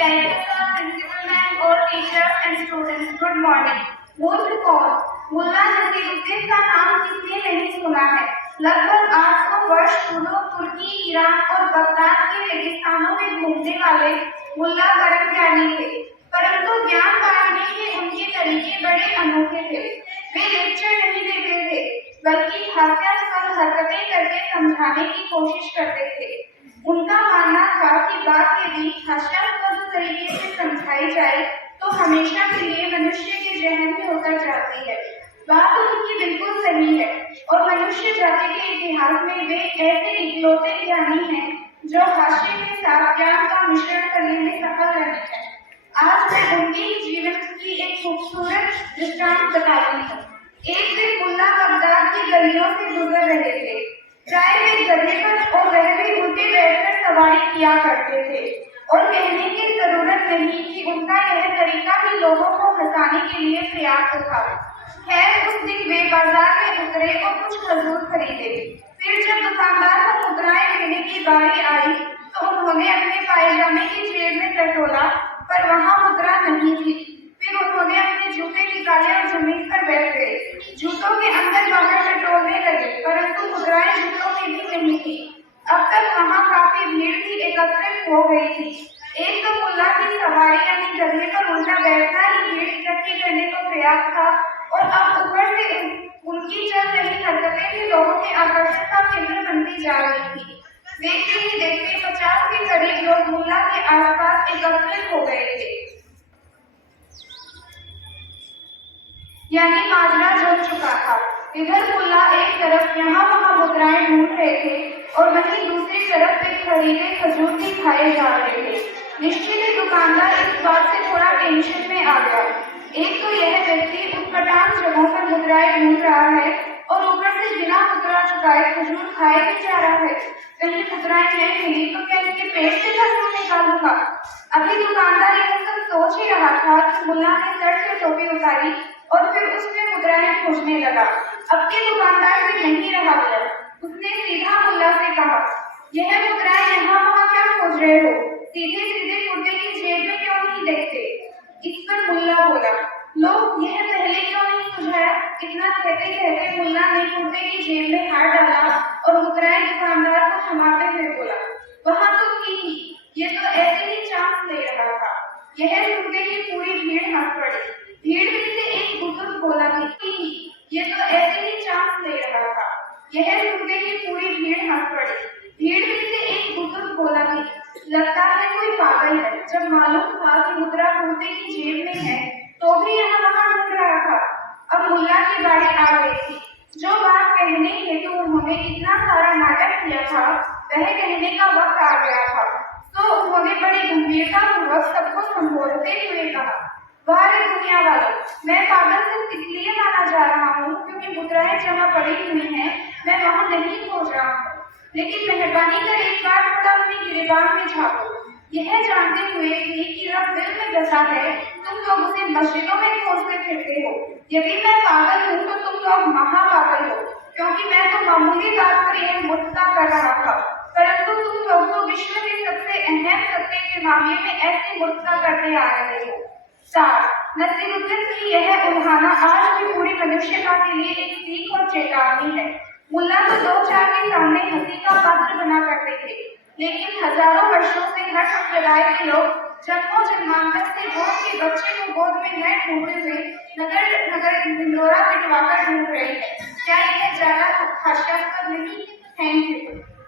director sir, principal ma'am, all teachers and students, good morning. मूल कौन? मुल्ला नसीरुद्दीन का नाम किसने नहीं सुना है? लगभग 800 वर्ष पूर्व तुर्की, ईरान और बगदाद के रेगिस्तानों में घूमने वाले मुल्ला परम ज्ञानी थे, परंतु ज्ञान बांटने के उनके तरीके बड़े अनोखे थे। वे लेक्चर नहीं देते थे, बल्कि हास्यास्पद हरकतें करके समझाने की कोशिश करते थे। उनका मानना था कि बात यदि हास्यास्पद तरीके से समझाई जाए तो हमेशा के लिए मनुष्य के जहन में उतर जाती है। बात उनकी बिल्कुल सही है और मनुष्य जाति के इतिहास में वे ऐसे इकलौते ज्ञानी हैं जो हास्य के साथ ज्ञान का मिश्रण करने में सफल रहे हैं। आज मैं उनके जीवन की एक खूबसूरत दृष्टांत बताती हूँ। एक दिन मुल्ला बगदाद की गलियों से गुजर रहे थे। चाहे वे गधे पर और वह भी उल्टे बैठकर सवारी किया करते थे, और कहने की जरूरत नहीं कि उनका यह तरीका भी लोगों को हंसाने के लिए पर्याप्त था। खैर, उस दिन वे बाजार में उतरे और कुछ खजूर खरीदे। फिर जब दुकानदार को मुद्राएं देने की बारी आई तो उन्होंने अपने पायजामे की जेब में टटोला, पर वहां मुद्रा नहीं थी। फिर उन्होंने अपने जूते निकाले और जमीन पर बैठ गए। जूतों के अंदर बाहर टटोलने लगे, परंतु मुद्राएं जूतों में भी नहीं थी। अब तक वहां काफी भीड़ भी एकत्रित हो गई थी। एक तो मुल्ला की सवारी यानी गधे पर उल्टा बैठना ही भीड़ इकट्ठी करने को पर्याप्त था, और अब ऊपर से उनकी चल रही हरकतें भी लोगों के आकर्षण का केंद्र बनती जा रही थी। देखते ही देखते 50 के करीब लोग मुल्ला के आसपास एकत्रित हो गए थे, यानी माजरा जम चुका था। इधर मुल्ला एक तरफ यहाँ वहाँ मुद्राएं ढूंढ रहे थे और वहीं दूसरी तरफ वे खरीदे खजूर भी खाए जा रहे थे। निश्चित ही दुकानदार इस बात से थोड़ा टेंशन में आ गया। एक तो यह व्यक्ति उटपटांग जगहों पर मुद्राएं ढूंढ रहा है और ऊपर से बिना मुद्रा चुकाए खजूर खाए भी जा रहा है। कहीं मुद्राएं नहीं मिली तो क्या इसके पेट से खजूर निकालूंगा? अभी दुकानदार यह सब सोच ही रहा था कि मुल्ला ने सर से टोपी उतारी और फिर उसमें मुद्राएं खोजने लगा। अब के दुकानदार से नहीं रहा गया। उसने सीधा मुल्ला से कहा, यह मुद्राएं यहाँ वहाँ क्या खोज रहे हो? सीधे सीधे कुर्ते की जेब में क्यों नहीं देखते? इस पर मुल्ला बोला, लो, यह पहले क्यों नहीं सुझाया? इतना कहते कहते मुल्ला ने कुर्ते की जेब में हाथ डाला और मुद्राएं दुकानदार को थमाते हुए बोला, वहाँ तो थी ही, ये तो ऐसे ही चांस ले रहा था। यह सुनते ही पूरी भीड़ हंस पड़ी। भीड़ में से एक बुजुर्ग बोला, ये तो ऐसे ही चांस ले रहा था। यह सुनते ही पूरी भीड़ हंस पड़ी। भीड़ में से एक बुजुर्ग बोला, लगता है कोई पागल है। जब मालूम था कि मुद्रा कुर्ते की जेब में है तो भी यहाँ वहाँ ढूंढ रहा था। अब मुल्ला की बारी आ गई थी। जो बात कहने हेतु उन्होंने इतना सारा नाटक किया था वह कहने का वक्त आ गया था। तो उन्होंने बड़ी गंभीरता पूर्वक सबको संबोधते हुए कहा, वाह दुनिया वालों, मैं पागल सिर्फ इसलिए माना जा रहा हूँ क्योंकि मुद्राएं जहाँ पड़ी हुई हैं मैं वहाँ नहीं खोज रहा हूँ। लेकिन मेहरबानी कर एक बार थोड़ा अपनी गिरेबान में झाँको। यह जानते हुए भी कि रब दिल में बसा है, तुम लोग उसे मस्जिदों में खोजते फिरते हो। यदि मैं पागल हूँ तो तुम लोग महापागल हो, क्योंकि मैं तो मामूली बात पर यह मुद्दा कर रहा था, परंतु तुम लोग तो विश्व के सबसे अहम सत्य के मामले में ऐसे मुद्दा करते आ रहे हो। नसीरुद्दीन की यह उल्हाना आज भी पूरी मनुष्यता के लिए एक सीख और चेतावनी है। मुल्ला तो दो चार के सामने हंसी का पात्र बना करते थे, लेकिन हजारों वर्षों से हर संप्रदाय के लोग जन्मों जन्मांतर से गोद के बच्चे को गोद में न ढूंढते हुए नगर नगर ढिंढोरा पिटवाकर ढूंढ रहे हैं। क्या यह ज्यादा हास्यास्पद नहीं? Thank you.